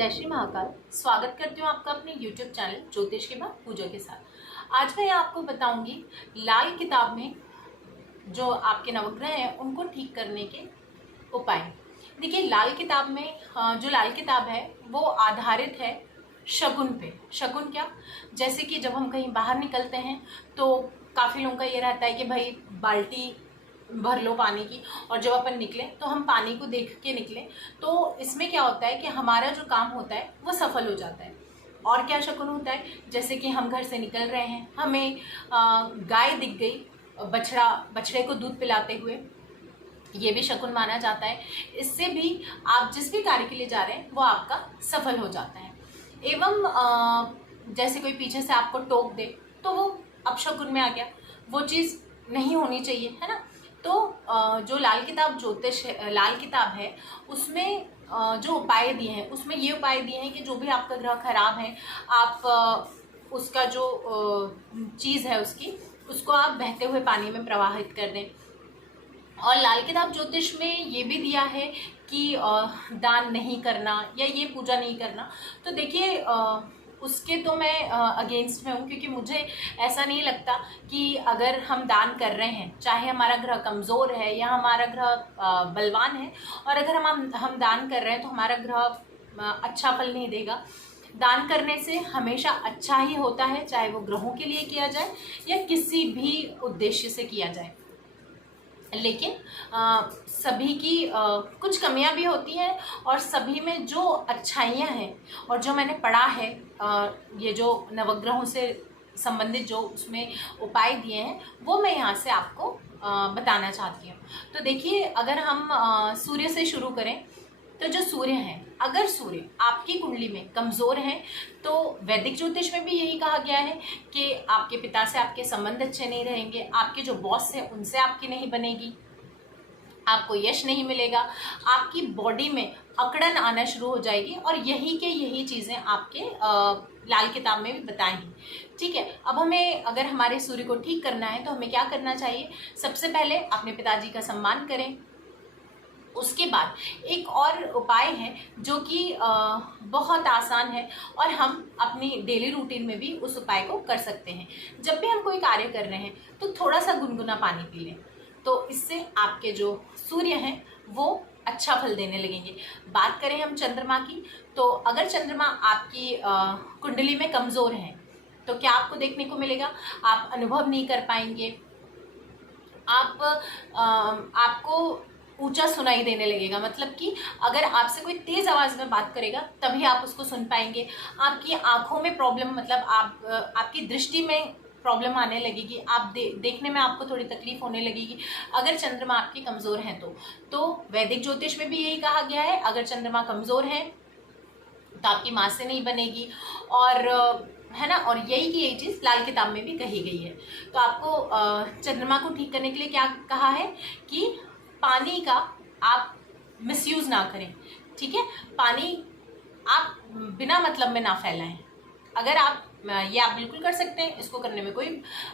जय श्री महाकाल। स्वागत करती हूँ आपका अपने YouTube चैनल ज्योतिष के बाद पूजा के साथ। आज मैं आपको बताऊंगी लाल किताब में जो आपके नवग्रह हैं उनको ठीक करने के उपाय। देखिए, लाल किताब में जो लाल किताब है वो आधारित है शगुन पे। शगुन क्या, जैसे कि जब हम कहीं बाहर निकलते हैं तो काफ़ी लोगों का ये रहता है कि भाई बाल्टी भर लो पानी की, और जब अपन निकलें तो हम पानी को देख के निकलें। तो इसमें क्या होता है कि हमारा जो काम होता है वो सफल हो जाता है। और क्या शकुन होता है, जैसे कि हम घर से निकल रहे हैं, हमें गाय दिख गई, बछड़े को दूध पिलाते हुए, ये भी शकुन माना जाता है। इससे भी आप जिस भी कार्य के लिए जा रहे हैं वो आपका सफल हो जाता है। एवं जैसे कोई पीछे से आपको टोक दे तो वो अपशकुन में आ गया, वो चीज़ नहीं होनी चाहिए, है ना। तो जो लाल किताब है उसमें जो उपाय दिए हैं उसमें ये उपाय दिए हैं कि जो भी आपका ग्रह खराब है, आप उसका जो चीज़ है उसको आप बहते हुए पानी में प्रवाहित कर दें। और लाल किताब ज्योतिष में ये भी दिया है कि दान नहीं करना या ये पूजा नहीं करना। तो देखिए, उसके तो मैं अगेंस्ट में हूँ, क्योंकि मुझे ऐसा नहीं लगता कि अगर हम दान कर रहे हैं, चाहे हमारा ग्रह कमज़ोर है या हमारा ग्रह बलवान है, और अगर हम दान कर रहे हैं तो हमारा ग्रह अच्छा फल नहीं देगा। दान करने से हमेशा अच्छा ही होता है, चाहे वो ग्रहों के लिए किया जाए या किसी भी उद्देश्य से किया जाए। लेकिन सभी की कुछ कमियां भी होती हैं, और सभी में जो अच्छाइयां हैं और जो मैंने पढ़ा है, ये जो नवग्रहों से संबंधित जो उसमें उपाय दिए हैं वो मैं यहाँ से आपको बताना चाहती हूँ। तो देखिए, अगर हम सूर्य से शुरू करें तो जो सूर्य हैं, अगर सूर्य आपकी कुंडली में कमज़ोर हैं तो वैदिक ज्योतिष में भी यही कहा गया है कि आपके पिता से आपके संबंध अच्छे नहीं रहेंगे, आपके जो बॉस हैं उनसे आपकी नहीं बनेगी, आपको यश नहीं मिलेगा, आपकी बॉडी में अकड़न आना शुरू हो जाएगी। और यही चीज़ें आपके लाल किताब में भी बताई हैं। ठीक है, अब हमें अगर हमारे सूर्य को ठीक करना है तो हमें क्या करना चाहिए। सबसे पहले अपने पिताजी का सम्मान करें। उसके बाद एक और उपाय है जो कि बहुत आसान है, और हम अपनी डेली रूटीन में भी उस उपाय को कर सकते हैं। जब भी हम कोई कार्य कर रहे हैं तो थोड़ा सा गुनगुना पानी पी लें, तो इससे आपके जो सूर्य हैं वो अच्छा फल देने लगेंगे। बात करें हम चंद्रमा की, तो अगर चंद्रमा आपकी कुंडली में कमज़ोर है तो क्या आपको देखने को मिलेगा, आप अनुभव नहीं कर पाएंगे, आपको ऊंचा सुनाई देने लगेगा। मतलब कि अगर आपसे कोई तेज आवाज में बात करेगा तभी आप उसको सुन पाएंगे। आपकी आंखों में प्रॉब्लम, मतलब आपकी दृष्टि में प्रॉब्लम आने लगेगी, आप देखने में आपको थोड़ी तकलीफ होने लगेगी अगर चंद्रमा आपके कमज़ोर हैं तो वैदिक ज्योतिष में भी यही कहा गया है, अगर चंद्रमा कमज़ोर है तो आपकी माँ से नहीं बनेगी, और है ना। और यही चीज़ लाल किताब में भी कही गई है। तो आपको चंद्रमा को ठीक करने के लिए क्या कहा है कि पानी का आप मिसयूज़ ना करें। ठीक है, पानी आप बिना मतलब में ना फैलाएं। अगर आप बिल्कुल कर सकते हैं, इसको करने में कोई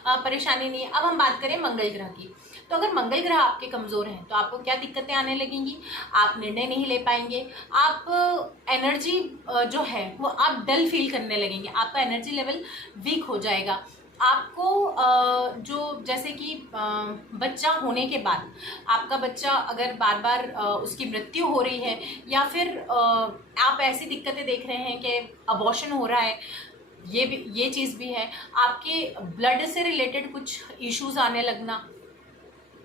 परेशानी नहीं है। अब हम बात करें मंगल ग्रह की, तो अगर मंगल ग्रह आपके कमज़ोर हैं तो आपको क्या दिक्कतें आने लगेंगी, आप निर्णय नहीं ले पाएंगे, आप एनर्जी जो है वो आप डल फील करने लगेंगे, आपका एनर्जी लेवल वीक हो जाएगा। आपको जो जैसे कि बच्चा होने के बाद आपका बच्चा अगर बार बार उसकी मृत्यु हो रही है, या फिर आप ऐसी दिक्कतें देख रहे हैं कि अबॉर्शन हो रहा है, ये चीज़ भी है। आपके ब्लड से रिलेटेड कुछ इश्यूज आने लगना,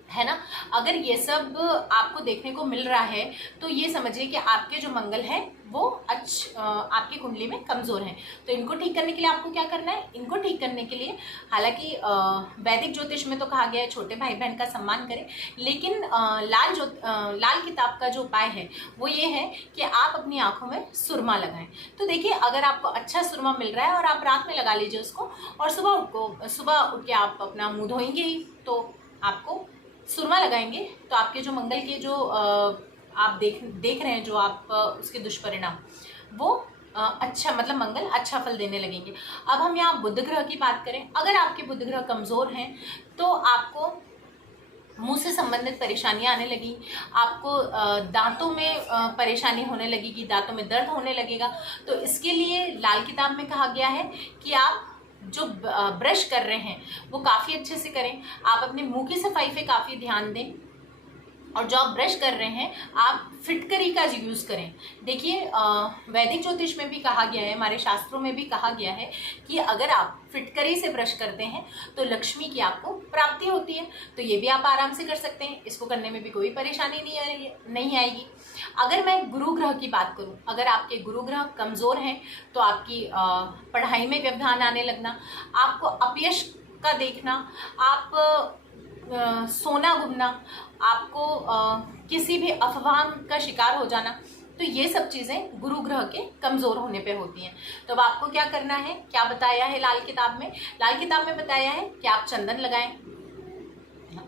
है ना। अगर ये सब आपको देखने को मिल रहा है तो ये समझिए कि आपके जो मंगल है वो आपकी कुंडली में कमज़ोर हैं। तो इनको ठीक करने के लिए आपको क्या करना है, इनको ठीक करने के लिए हालांकि वैदिक ज्योतिष में तो कहा गया है छोटे भाई बहन का सम्मान करें, लेकिन लाल किताब का जो उपाय है वो ये है कि आप अपनी आंखों में सुरमा लगाएं। तो देखिए, अगर आपको अच्छा सुरमा मिल रहा है और आप रात में लगा लीजिए उसको, और सुबह उठ के आप अपना मुँह धोएंगे ही, तो आपको सुरमा लगाएंगे तो आपके जो मंगल के जो आप देख रहे हैं जो आप उसके दुष्परिणाम वो अच्छा, मतलब मंगल अच्छा फल देने लगेंगे। अब हम यहाँ बुध ग्रह की बात करें, अगर आपके बुध ग्रह कमज़ोर हैं तो आपको मुंह से संबंधित परेशानियां आने लगी, आपको दांतों में परेशानी होने लगेगी, दांतों में दर्द होने लगेगा। तो इसके लिए लाल किताब में कहा गया है कि आप जो ब्रश कर रहे हैं वो काफ़ी अच्छे से करें, आप अपने मुंह की सफाई पे काफ़ी ध्यान दें, और जो आप ब्रश कर रहे हैं आप फिटकरी का यूज़ करें। देखिए वैदिक ज्योतिष में भी कहा गया है, हमारे शास्त्रों में भी कहा गया है कि अगर आप फिटकरी से ब्रश करते हैं तो लक्ष्मी की आपको प्राप्ति होती है। तो ये भी आप आराम से कर सकते हैं, इसको करने में भी कोई परेशानी नहीं आएगी। अगर मैं गुरु ग्रह की बात करूं, अगर आपके गुरु ग्रह कमज़ोर हैं तो आपकी पढ़ाई में व्यवधान आने लगना, आपको अपयश का देखना, आप सोना गुमना, आपको किसी भी अफवाह का शिकार हो जाना, तो ये सब चीज़ें गुरु ग्रह के कमज़ोर होने पे होती हैं। तो अब आपको क्या करना है, क्या बताया है लाल किताब में? लाल किताब में बताया है कि आप चंदन लगाएं,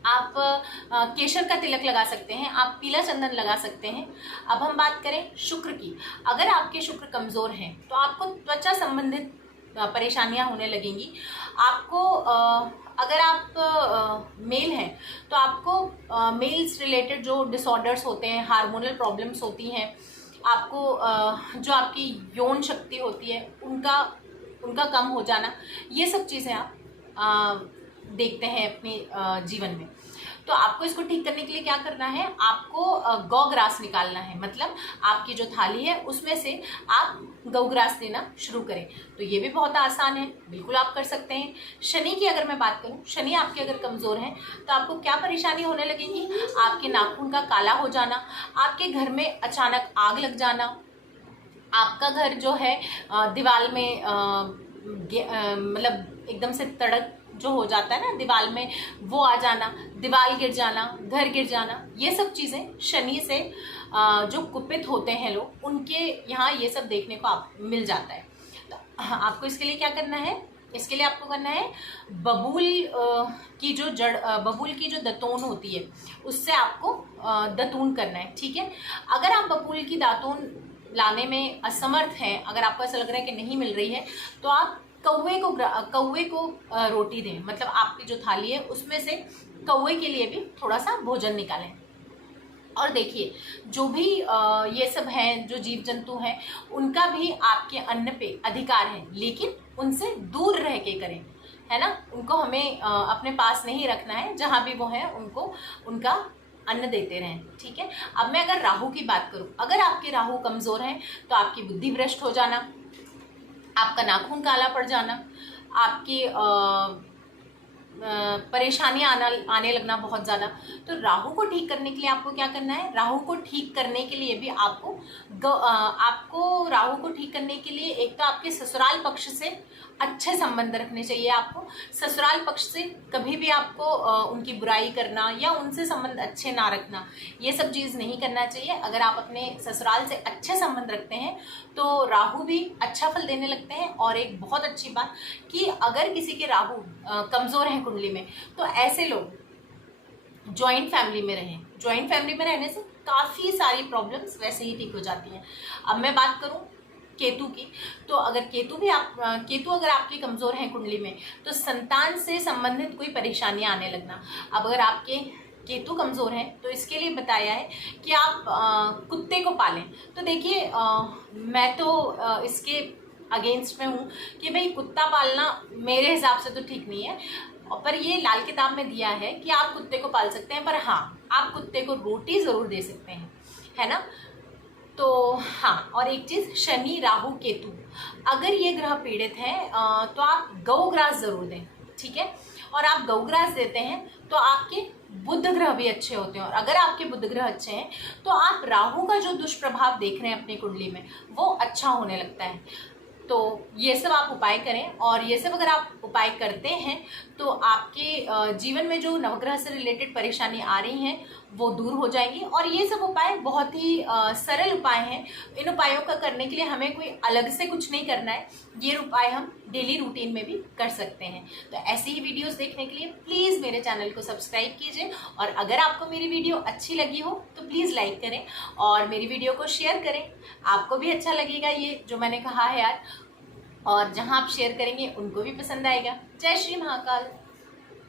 आप केसर का तिलक लगा सकते हैं, आप पीला चंदन लगा सकते हैं। अब हम बात करें शुक्र की। अगर आपके शुक्र कमज़ोर हैं तो आपको त्वचा संबंधित परेशानियां होने लगेंगी। आपको अगर आप मेल हैं तो आपको मेल्स रिलेटेड जो डिसऑर्डर्स होते हैं, हार्मोनल प्रॉब्लम्स होती हैं, आपको जो आपकी यौन शक्ति होती है उनका कम हो जाना, ये सब चीज़ें आप देखते हैं अपने जीवन में। तो आपको इसको ठीक करने के लिए क्या करना है, आपको गौग्रास निकालना है। मतलब आपकी जो थाली है उसमें से आप गौग्रास लेना शुरू करें। तो ये भी बहुत आसान है, बिल्कुल आप कर सकते हैं। शनि की अगर मैं बात करूं, शनि आपके अगर कमज़ोर हैं तो आपको क्या परेशानी होने लगेगी, आपके नाखून का काला हो जाना, आपके घर में अचानक आग लग जाना, आपका घर जो है दीवार में मतलब एकदम से तड़क जो हो जाता है ना दीवार में, वो आ जाना, दीवार गिर जाना, घर गिर जाना, ये सब चीज़ें शनि से जो कुपित होते हैं लोग, उनके यहाँ ये सब देखने को आप मिल जाता है। तो आपको इसके लिए क्या करना है, इसके लिए आपको करना है बबूल की जो जड़, बबूल की जो दतून होती है उससे आपको दतून करना है, ठीक है। अगर आप बबूल की दातून लाने में असमर्थ हैं, अगर आपको ऐसा लग रहा है कि नहीं मिल रही है, तो आप कौवे को रोटी दें। मतलब आपकी जो थाली है उसमें से कौवे के लिए भी थोड़ा सा भोजन निकालें। और देखिए जो भी ये सब हैं, जो जीव जंतु हैं, उनका भी आपके अन्न पे अधिकार है, लेकिन उनसे दूर रह के करें, है ना। उनको हमें अपने पास नहीं रखना है, जहाँ भी वो हैं उनको उनका अन्न देते रहें, ठीक है। अब मैं अगर राहु की बात करूं, अगर आपके राहु कमज़ोर हैं तो आपकी बुद्धि भ्रष्ट हो जाना, आपका नाखून काला पड़ जाना, आपकी परेशानियां आने लगना बहुत ज़्यादा। तो राहु को ठीक करने के लिए आपको क्या करना है, राहु को ठीक करने के लिए भी आपको राहु को ठीक करने के लिए एक तो आपके ससुराल पक्ष से अच्छे संबंध रखने चाहिए। आपको ससुराल पक्ष से कभी भी आपको उनकी बुराई करना या उनसे संबंध अच्छे ना रखना, ये सब चीज़ नहीं करना चाहिए। अगर आप अपने ससुराल से अच्छे संबंध रखते हैं तो राहु भी अच्छा फल देने लगते हैं। और एक बहुत अच्छी बात कि अगर किसी के राहु कमज़ोर हैं कुंडली में, तो ऐसे लोग जॉइंट फैमिली में रहें। जॉइंट फैमिली में रहने से काफ़ी सारी प्रॉब्लम्स वैसे ही ठीक हो जाती हैं। अब मैं बात करूं केतु की, तो अगर केतु अगर आपके कमज़ोर हैं कुंडली में, तो संतान से संबंधित कोई परेशानियां आने लगना। अब अगर आपके केतु कमज़ोर हैं तो इसके लिए बताया है कि आप कुत्ते को पालें। तो देखिए मैं तो इसके अगेंस्ट में हूँ कि भाई कुत्ता पालना मेरे हिसाब से तो ठीक नहीं है, पर ये लाल किताब में दिया है कि आप कुत्ते को पाल सकते हैं, पर हाँ आप कुत्ते को रोटी ज़रूर दे सकते हैं, है ना। तो हाँ, और एक चीज़, शनि राहु केतु अगर ये ग्रह पीड़ित हैं तो आप गौग्रास ज़रूर दें, ठीक है। और आप गौग्रास देते हैं तो आपके बुध ग्रह भी अच्छे होते हैं। और अगर आपके बुध ग्रह अच्छे हैं तो आप राहु का जो दुष्प्रभाव देख रहे हैं अपनी कुंडली में वो अच्छा होने लगता है। तो ये सब आप उपाय करें, और ये सब अगर आप उपाय करते हैं तो आपके जीवन में जो नवग्रह से रिलेटेड परेशानी आ रही हैं वो दूर हो जाएंगी। और ये सब उपाय बहुत ही सरल उपाय हैं। इन उपायों का करने के लिए हमें कोई अलग से कुछ नहीं करना है, ये उपाय हम डेली रूटीन में भी कर सकते हैं। तो ऐसी ही वीडियोस देखने के लिए प्लीज़ मेरे चैनल को सब्सक्राइब कीजिए, और अगर आपको मेरी वीडियो अच्छी लगी हो तो प्लीज़ लाइक करें और मेरी वीडियो को शेयर करें। आपको भी अच्छा लगेगा ये जो मैंने कहा है यार, और जहाँ आप शेयर करेंगे उनको भी पसंद आएगा। जय श्री महाकाल।